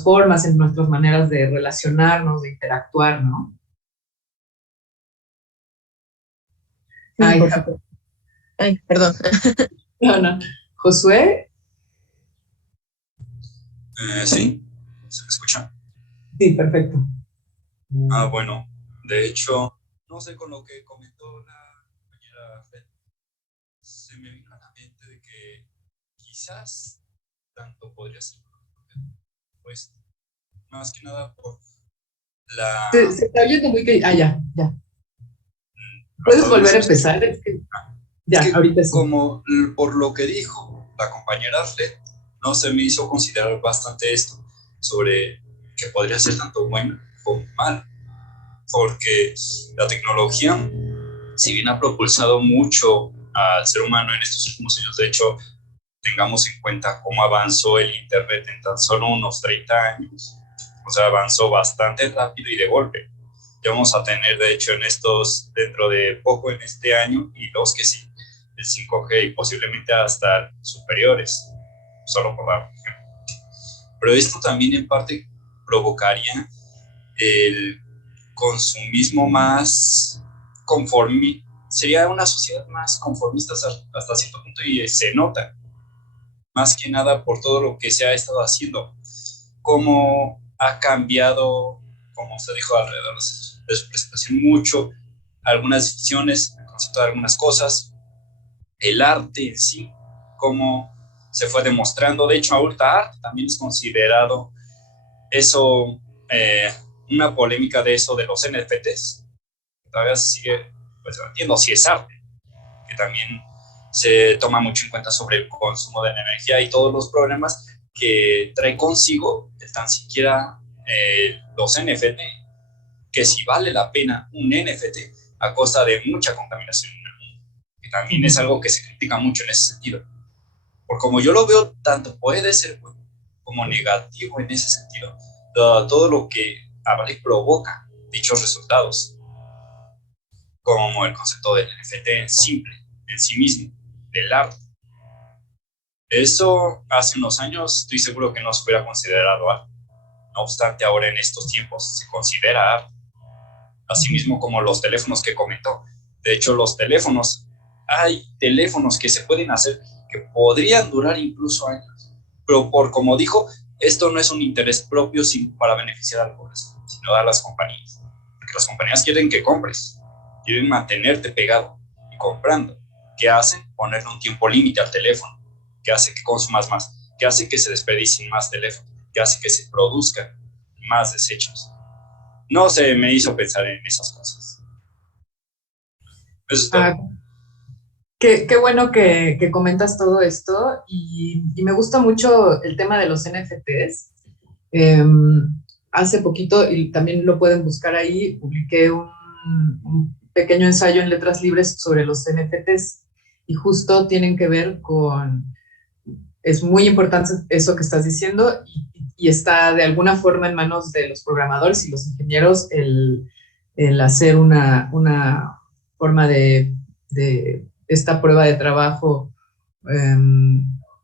formas, en nuestras maneras de relacionarnos, de interactuar, ¿no? Sí, Ay, por supuesto. Ay, perdón. no. Josué, Sí, ¿se me escucha? sí, perfecto. Bueno, de hecho, no sé, con lo que comentó la compañera Fred, se me vino a la mente de que quizás tanto podría ser, pues, más que nada por Se la... está oyendo muy que... ya. ¿Hasta ¿Puedes dónde volver se a me escucha? empezar? Es Ya, que ahorita sí. como por lo que dijo la compañera Fred, no se me hizo considerar bastante esto sobre que podría ser tanto bueno como malo, porque la tecnología, si bien ha propulsado mucho al ser humano en estos últimos años, de hecho, tengamos en cuenta cómo avanzó el Internet en tan solo unos 30 años, o sea, avanzó bastante rápido y de golpe. Ya vamos a tener, de hecho, dentro de poco en este año, y los que sí, el 5G y posiblemente hasta superiores, solo por dar un ejemplo. Pero esto también en parte provocaría el consumismo más conforme, sería una sociedad más conformista hasta cierto punto y se nota, más que nada por todo lo que se ha estado haciendo, cómo ha cambiado, como usted dijo alrededor de su presentación, mucho algunas decisiones, el concepto de algunas cosas, el arte en sí, cómo se fue demostrando. De hecho, ahorita arte también es considerado eso, una polémica de eso de los NFTs. Todavía se sigue pues debatiendo si es arte, que también se toma mucho en cuenta sobre el consumo de la energía y todos los problemas que trae consigo tan siquiera los NFT, que si vale la pena un NFT a costa de mucha contaminación, que también es algo que se critica mucho en ese sentido. Por como yo lo veo, tanto puede ser bueno como negativo en ese sentido, todo lo que avala y provoca dichos resultados, como el concepto del NFT simple en sí mismo, del arte. Eso hace unos años estoy seguro que no se hubiera considerado arte. No obstante, ahora en estos tiempos se considera arte. Asimismo como los teléfonos que comentó. De hecho, hay teléfonos que se pueden hacer que podrían durar incluso años. Pero como dijo, esto no es un interés propio para beneficiar al pobre, sino a las compañías. Porque las compañías quieren que compres, quieren mantenerte pegado y comprando. ¿Qué hacen? Ponerle un tiempo límite al teléfono, que hace que consumas más, que hace que se desperdicien más teléfonos, que hace que se produzcan más desechos. No se me hizo pensar en esas cosas. Eso es todo. Qué bueno que comentas todo esto y me gusta mucho el tema de los NFTs. Hace poquito, y también lo pueden buscar ahí, publiqué un pequeño ensayo en Letras Libres sobre los NFTs y justo tienen que ver es muy importante eso que estás diciendo y está de alguna forma en manos de los programadores y los ingenieros el hacer una forma de esta prueba de trabajo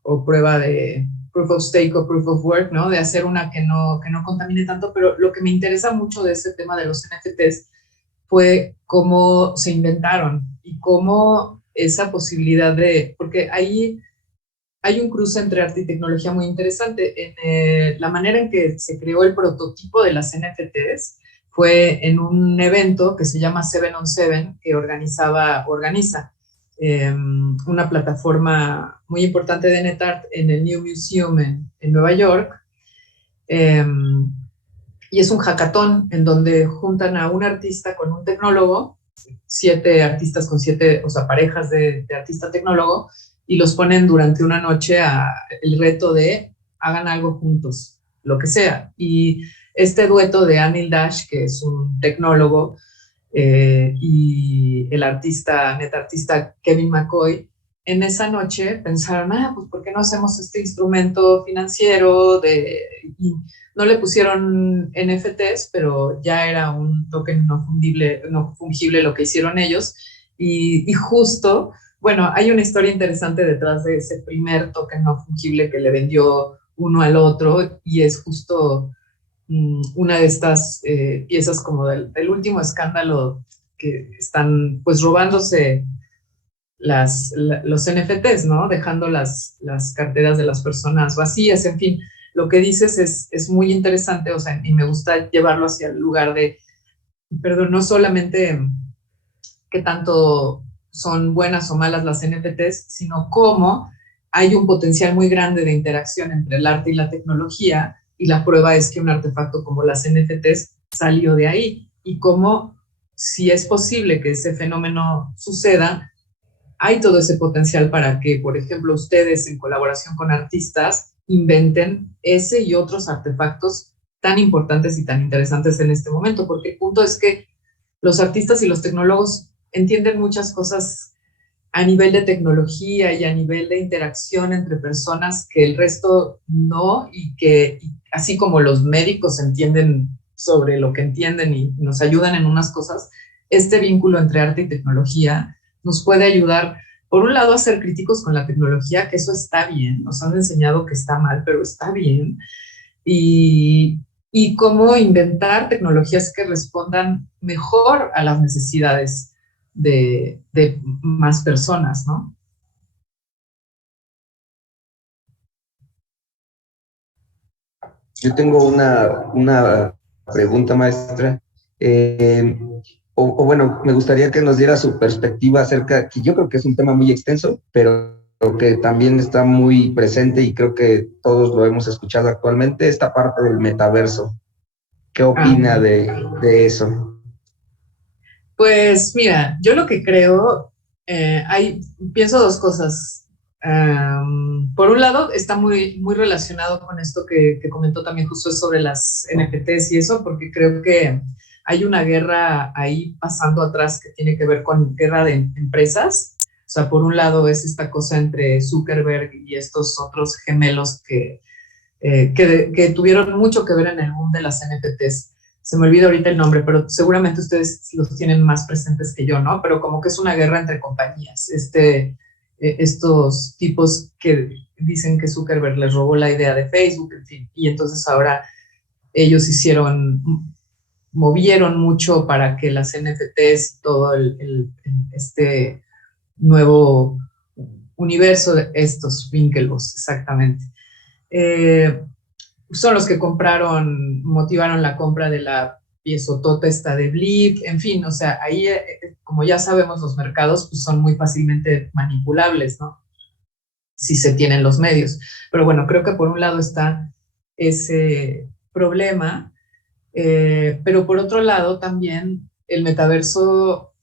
o prueba de proof of stake o proof of work, ¿no? De hacer una que no contamine tanto, pero lo que me interesa mucho de ese tema de los NFTs fue cómo se inventaron y cómo esa posibilidad porque ahí hay un cruce entre arte y tecnología muy interesante. La manera en que se creó el prototipo de las NFTs fue en un evento que se llama 7on7, que organiza una plataforma muy importante de NetArt en el New Museum en Nueva York. Y es un hackathon en donde juntan a un artista con un tecnólogo, 7 artistas con 7, o sea, parejas de artista-tecnólogo, y los ponen durante una noche el reto de hagan algo juntos, lo que sea. Y este dueto de Anil Dash, que es un tecnólogo, y el netartista Kevin McCoy, en esa noche pensaron, pues ¿por qué no hacemos este instrumento financiero y no le pusieron NFTs, pero ya era un token no fungible lo que hicieron ellos, y justo, bueno, hay una historia interesante detrás de ese primer token no fungible que le vendió uno al otro, y es justo una de estas piezas como del último escándalo que están pues robándose los NFTs, ¿no? Dejando las carteras de las personas vacías, en fin, lo que dices es muy interesante, o sea, y me gusta llevarlo hacia el lugar de, perdón, no solamente qué tanto son buenas o malas las NFTs, sino cómo hay un potencial muy grande de interacción entre el arte y la tecnología, y la prueba es que un artefacto como las NFTs salió de ahí, y cómo, si es posible que ese fenómeno suceda, hay todo ese potencial para que, por ejemplo, ustedes en colaboración con artistas inventen ese y otros artefactos tan importantes y tan interesantes en este momento, porque el punto es que los artistas y los tecnólogos entienden muchas cosas a nivel de tecnología y a nivel de interacción entre personas que el resto no, y así como los médicos entienden sobre lo que entienden y nos ayudan en unas cosas, este vínculo entre arte y tecnología nos puede ayudar, por un lado, a ser críticos con la tecnología, que eso está bien, nos han enseñado que está mal, pero está bien, y cómo inventar tecnologías que respondan mejor a las necesidades de más personas, ¿no? Yo tengo una pregunta, maestra. Bueno, me gustaría que nos diera su perspectiva acerca, que yo creo que es un tema muy extenso, pero que también está muy presente y creo que todos lo hemos escuchado actualmente, esta parte del metaverso. ¿Qué opina de eso? Pues mira, yo lo que creo, pienso dos cosas. Por un lado, está muy, muy relacionado con esto que comentó también justo sobre las NFTs y eso, porque creo que hay una guerra ahí pasando atrás que tiene que ver con guerra de empresas. O sea, por un lado es esta cosa entre Zuckerberg y estos otros gemelos que tuvieron mucho que ver en el boom de las NFTs. Se me olvida ahorita el nombre, pero seguramente ustedes los tienen más presentes que yo, ¿no? Pero como que es una guerra entre compañías. Estos tipos que dicen que Zuckerberg les robó la idea de Facebook, en fin, y entonces ahora ellos movieron mucho para que las NFTs, todo este nuevo universo de estos Winklevoss, exactamente. Son los que motivaron la compra de la piezotota esta de Blip, en fin, o sea, ahí, como ya sabemos, los mercados pues, son muy fácilmente manipulables, ¿no? Si se tienen los medios. Pero bueno, creo que por un lado está ese problema, pero por otro lado también el metaverso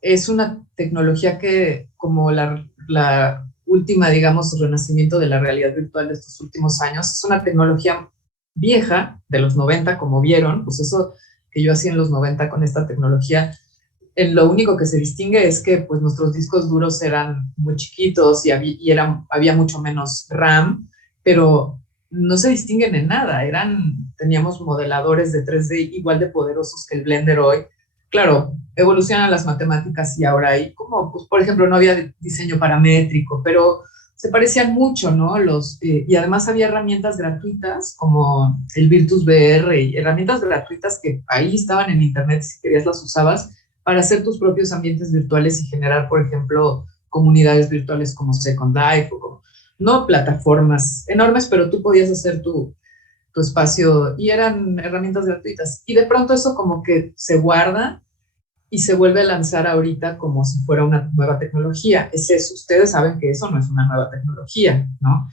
es una tecnología que, como la última, digamos, renacimiento de la realidad virtual de estos últimos años, es una tecnología vieja, de los 90, como vieron, pues eso que yo hacía en los 90 con esta tecnología, lo único que se distingue es que pues nuestros discos duros eran muy chiquitos y había mucho menos RAM, pero no se distinguen en nada, teníamos modeladores de 3D igual de poderosos que el Blender hoy. Claro, evolucionan las matemáticas y ahora hay como, pues, por ejemplo, no había diseño paramétrico, pero se parecían mucho, ¿no? Y además había herramientas gratuitas como el Virtus VR y herramientas gratuitas que ahí estaban en internet, si querías las usabas para hacer tus propios ambientes virtuales y generar, por ejemplo, comunidades virtuales como Second Life o como, no plataformas enormes, pero tú podías hacer tu espacio y eran herramientas gratuitas. Y de pronto eso como que se guarda y se vuelve a lanzar ahorita como si fuera una nueva tecnología. Es eso, ustedes saben que eso no es una nueva tecnología, ¿no?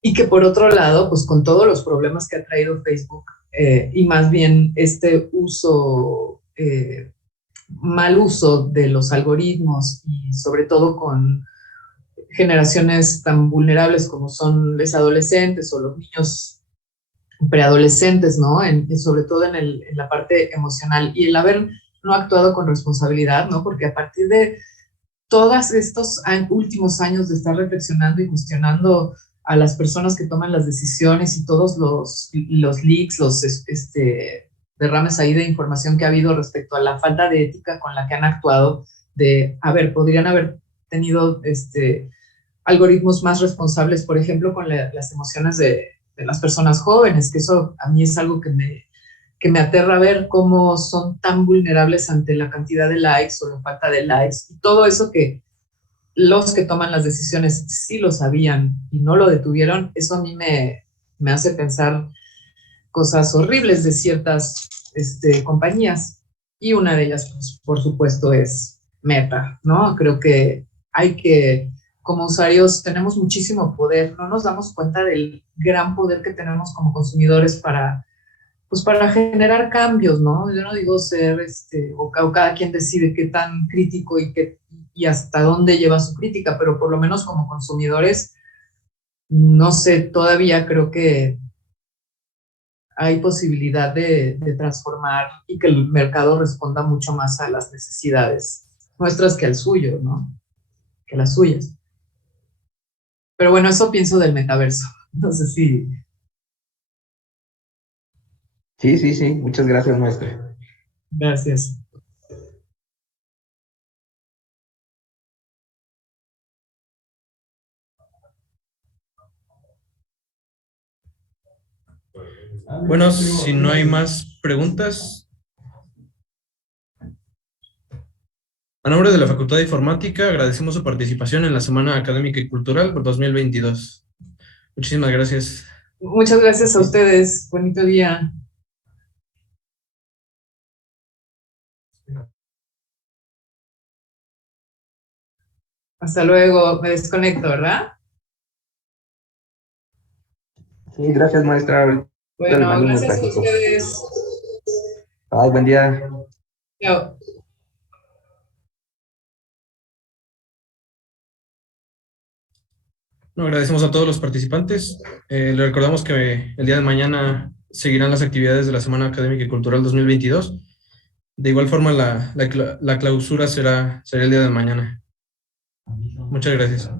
Y que por otro lado, pues con todos los problemas que ha traído Facebook y más bien este mal uso de los algoritmos y sobre todo con generaciones tan vulnerables como son los adolescentes o los niños preadolescentes, ¿no? Sobre todo en la parte emocional y el haber no ha actuado con responsabilidad, ¿no? Porque a partir de todos estos últimos años de estar reflexionando y cuestionando a las personas que toman las decisiones y todos los leaks, los derrames ahí de información que ha habido respecto a la falta de ética con la que han actuado, podrían haber tenido algoritmos más responsables, por ejemplo, con las emociones de las personas jóvenes, que eso a mí es algo que me aterra ver cómo son tan vulnerables ante la cantidad de likes o la falta de likes, y todo eso que los que toman las decisiones sí lo sabían y no lo detuvieron. Eso a mí me hace pensar cosas horribles de ciertas compañías, y una de ellas, pues, por supuesto, es Meta, ¿no? Creo que como usuarios tenemos muchísimo poder, no nos damos cuenta del gran poder que tenemos como consumidores para generar cambios, ¿no? Yo no digo ser, o cada quien decide qué tan crítico y hasta dónde lleva su crítica, pero por lo menos como consumidores, no sé, todavía creo que hay posibilidad de transformar y que el mercado responda mucho más a las necesidades nuestras que al suyo, ¿no? Que las suyas. Pero bueno, eso pienso del metaverso. No sé si... Sí, muchas gracias, maestra. Gracias. Bueno, si no hay más preguntas, a nombre de la Facultad de Informática, agradecemos su participación en la Semana Académica y Cultural por 2022. Muchísimas gracias. Muchas gracias a ustedes. Bonito día. Hasta luego. Me desconecto, ¿verdad? Sí, gracias, maestra. Bueno, gracias a ustedes. Ay, buen día. Chao. No, agradecemos a todos los participantes. Le recordamos que el día de mañana seguirán las actividades de la Semana Académica y Cultural 2022. De igual forma, la clausura será el día de mañana. Muchas gracias.